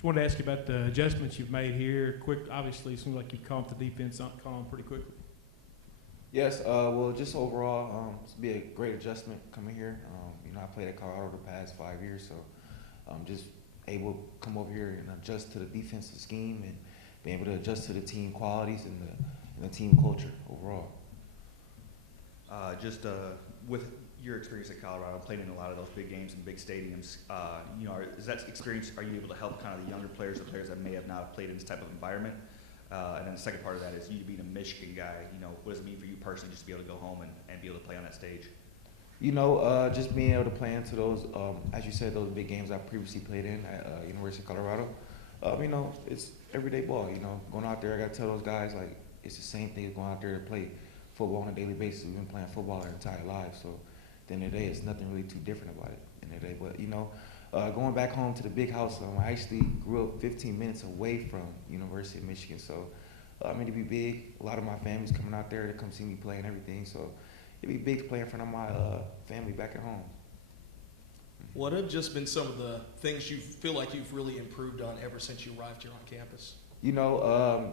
Just wanted to ask you about the adjustments you've made here. Quick, obviously, it seems like you've calmed the defense calm pretty quickly. Yes, well, just overall, it's been a great adjustment coming here. I played at Colorado the past 5 years, so just able to come over here and adjust to the defensive scheme and be able to adjust to the team qualities and the team culture overall. With your experience at Colorado, playing in a lot of those big games and big stadiums, is that experience, are you able to help kind of the younger players, the players that may have not played in this type of environment? And then the second part of that is you being a Michigan guy, what does it mean for you personally just to be able to go home and be able to play on that stage? Just being able to play into those, as you said, those big games I previously played in at University of Colorado. It's everyday ball. Going out there, I got to tell those guys, like, it's the same thing as going out there to play football on a daily basis. We've been playing football our entire lives, so at the end of the day, it's nothing really too different about it in the day. But, going back home to the big house, I actually grew up 15 minutes away from University of Michigan, so to be big. A lot of my family's coming out there to come see me play and everything, so it'd be big to play in front of my family back at home. What have just been some of the things you feel like you've really improved on ever since you arrived here on campus?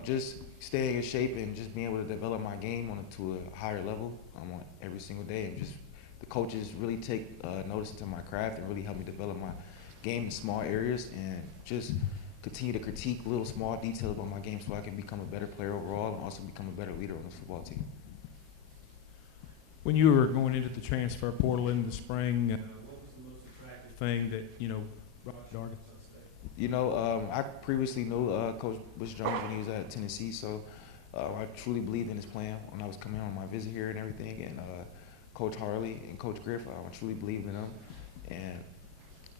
Just staying in shape and just being able to develop my game to a higher level on every single day, and just the coaches really take notice to my craft and really help me develop my game in small areas, and just continue to critique little small details about my game so I can become a better player overall and also become a better leader on this football team. When you were going into the transfer portal in the spring, what was the most attractive thing that brought you to Arkansas State? I previously knew Coach Bush Jones when he was at Tennessee, so I truly believed in his plan when I was coming on my visit here and everything. And Coach Harley and Coach Griff, I truly believed in them. And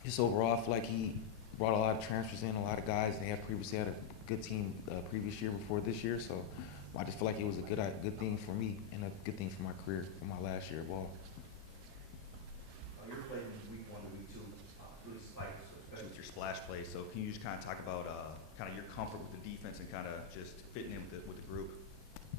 just overall, I feel like he brought a lot of transfers in, a lot of guys. They had previously had a good team previous year before this year, so I just feel like it was a good thing for me and a good thing for my career for my last year of ball. You're playing week 1 to week 2, really spikes, especially with your splash play. So can you just kind of talk about kind of your comfort with the defense and kind of just fitting in with the group?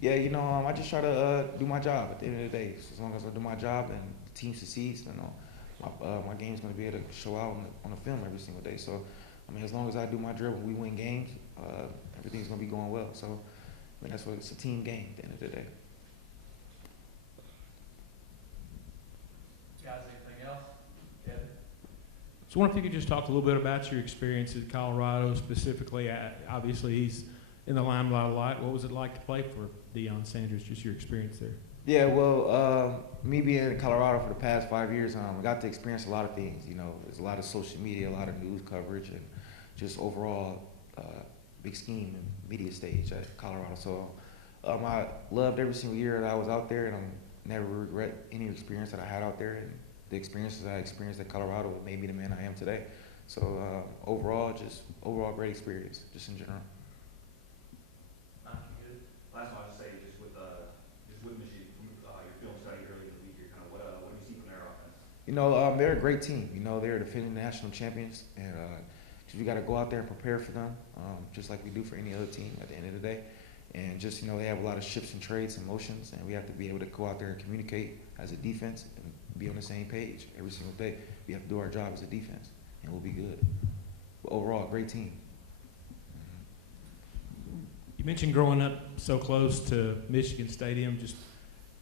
Yeah, I just try to do my job at the end of the day. So as long as I do my job and the team succeeds, my game's going to be able to show out on the film every single day. So, as long as I do my dribble, we win games, everything's going to be going well. So, that's what it's a team game at the end of the day. Guys, anything else? Kevin? So I wonder if you could just talk a little bit about your experience at Colorado specifically. Obviously, he's in the limelight a lot. What was it like to play for Deion Sanders, just your experience there? Yeah, well, me being in Colorado for the past 5 years, I got to experience a lot of things. There's a lot of social media, a lot of news coverage, and just overall big scheme and media stage at Colorado. So I loved every single year that I was out there, and I never regret any experience that I had out there. And the experiences I experienced at Colorado made me the man I am today. So overall great experience, just in general. Last one, I'll just say, just with Michigan, your film study earlier in the week, kind of what do you see from their offense? They're a great team. They're defending national champions, and we got to go out there and prepare for them, just like we do for any other team at the end of the day. And just, they have a lot of shifts and trades and motions, and we have to be able to go out there and communicate as a defense and be on the same page every single day. We have to do our job as a defense, and we'll be good. But overall, great team. You mentioned growing up so close to Michigan Stadium. Just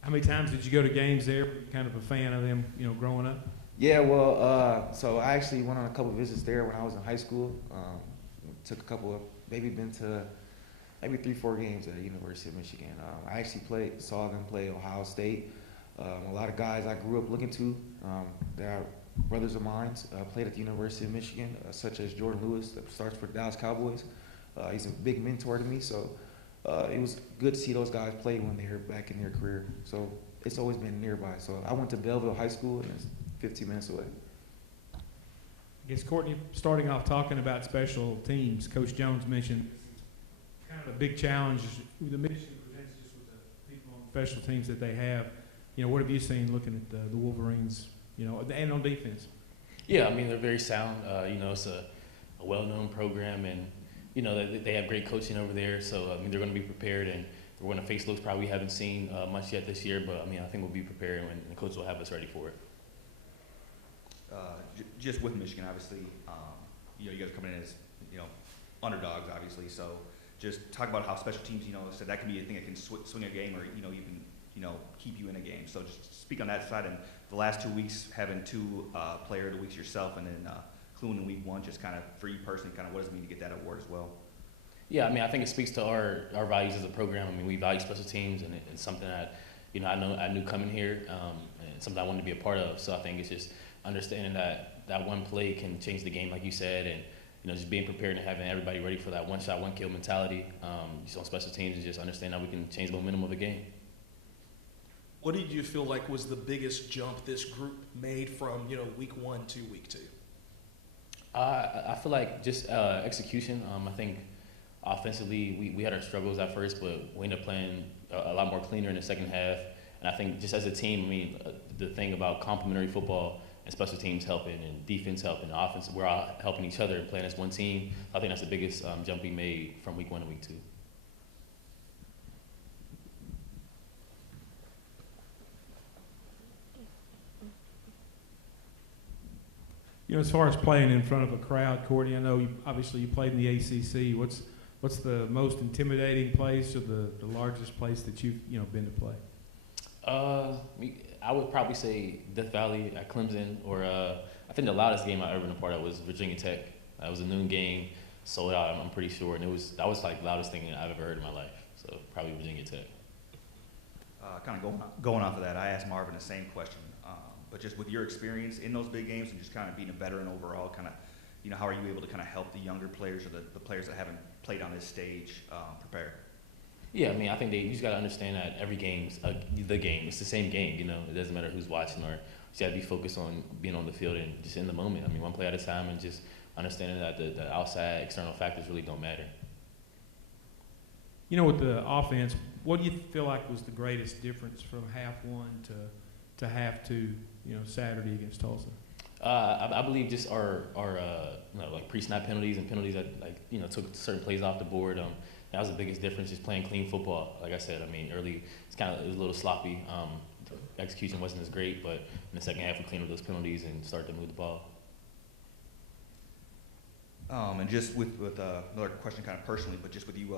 how many times did you go to games there? Were you kind of a fan of them, growing up? Yeah, well, so I actually went on a couple visits there when I was in high school. Took a couple of, been to maybe 3-4 games at the University of Michigan. I actually saw them play Ohio State. A lot of guys I grew up looking to, they are brothers of mine, played at the University of Michigan, such as Jordan Lewis, that starts for the Dallas Cowboys. He's a big mentor to me, so it was good to see those guys play when they're back in their career. So it's always been nearby. So I went to Belleville High School, and it's 15 minutes away. I guess, Courtney, starting off talking about special teams, Coach Jones mentioned kind of a big challenge the Michigan presents just with the people on special teams that they have. What have you seen looking at the Wolverines, and on defense? Yeah, they're very sound. It's a well-known program, and they have great coaching over there, so they're going to be prepared, and we're going to face looks probably we haven't seen much yet this year, but I think we'll be prepared, and the coach will have us ready for it. Just with Michigan, obviously, you guys are coming in as underdogs, obviously. So just talk about how special teams, so that can be a thing that can swing a game, or you can keep you in a game. So just speak on that side. And the last 2 weeks, having two player of the weeks yourself, and then including week one, just kind of for you personally, kind of what does it mean to get that award as well? Yeah, I mean, I think it speaks to our values as a program. I mean, we value special teams, and it's something that, I knew coming here, and something I wanted to be a part of. So I think it's just understanding that one play can change the game, like you said, and, just being prepared and having everybody ready for that one shot, one kill mentality, just on special teams, and just understand how we can change the momentum of the game. What did you feel like was the biggest jump this group made from, week one to week two? I feel like just execution. I think offensively we had our struggles at first, but we ended up playing a lot more cleaner in the second half. And I think just as a team, I mean, the thing about complementary football and special teams helping and defense helping, and offense, we're all helping each other and playing as one team. I think that's the biggest jump we made from week one to week two. As far as playing in front of a crowd, Courtney, I know obviously you played in the ACC. What's the most intimidating place or the largest place that you've been to play? I would probably say Death Valley at Clemson, or I think the loudest game I ever been a part of was Virginia Tech. It was a noon game, sold out, I'm pretty sure, and that was like the loudest thing I've ever heard in my life. So probably Virginia Tech. Kind of going off of that, I asked Marvin the same question, but just with your experience in those big games and just kind of being a veteran overall, kind of, how are you able to kind of help the younger players or the players that haven't played on this stage prepare? Yeah, I mean, I think you just got to understand that every game's the game. It's the same game, It doesn't matter who's watching, or you got to be focused on being on the field and just in the moment. I mean, one play at a time, and just understanding that the outside external factors really don't matter. With the offense, what do you feel like was the greatest difference from half one to half two, Saturday against Tulsa? I believe just our like pre-snap penalties and penalties that took certain plays off the board. That was the biggest difference, just playing clean football. Like I said, I mean, early it was a little sloppy. The execution wasn't as great, but in the second half we cleaned up those penalties and started to move the ball. And just with another question, kind of personally, but just with you,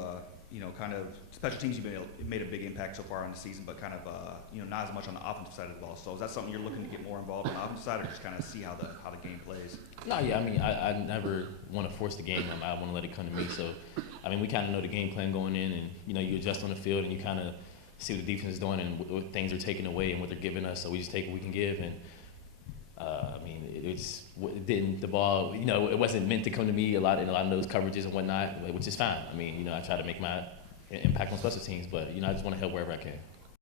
kind of special teams, you've made a big impact so far on the season, but kind of, not as much on the offensive side of the ball. So is that something you're looking to get more involved on the offensive side, or just kind of see how the game plays? No, yeah, I mean, I never want to force the game. I want to let it come to me. So, I mean, we kind of know the game plan going in, and you adjust on the field, and you kind of see what the defense is doing and what things are taking away and what they're giving us. So we just take what we can give, and I mean, the ball, it wasn't meant to come to me a lot of those coverages and whatnot, which is fine. I mean, I try to make my impact on special teams, but I just want to help wherever I can.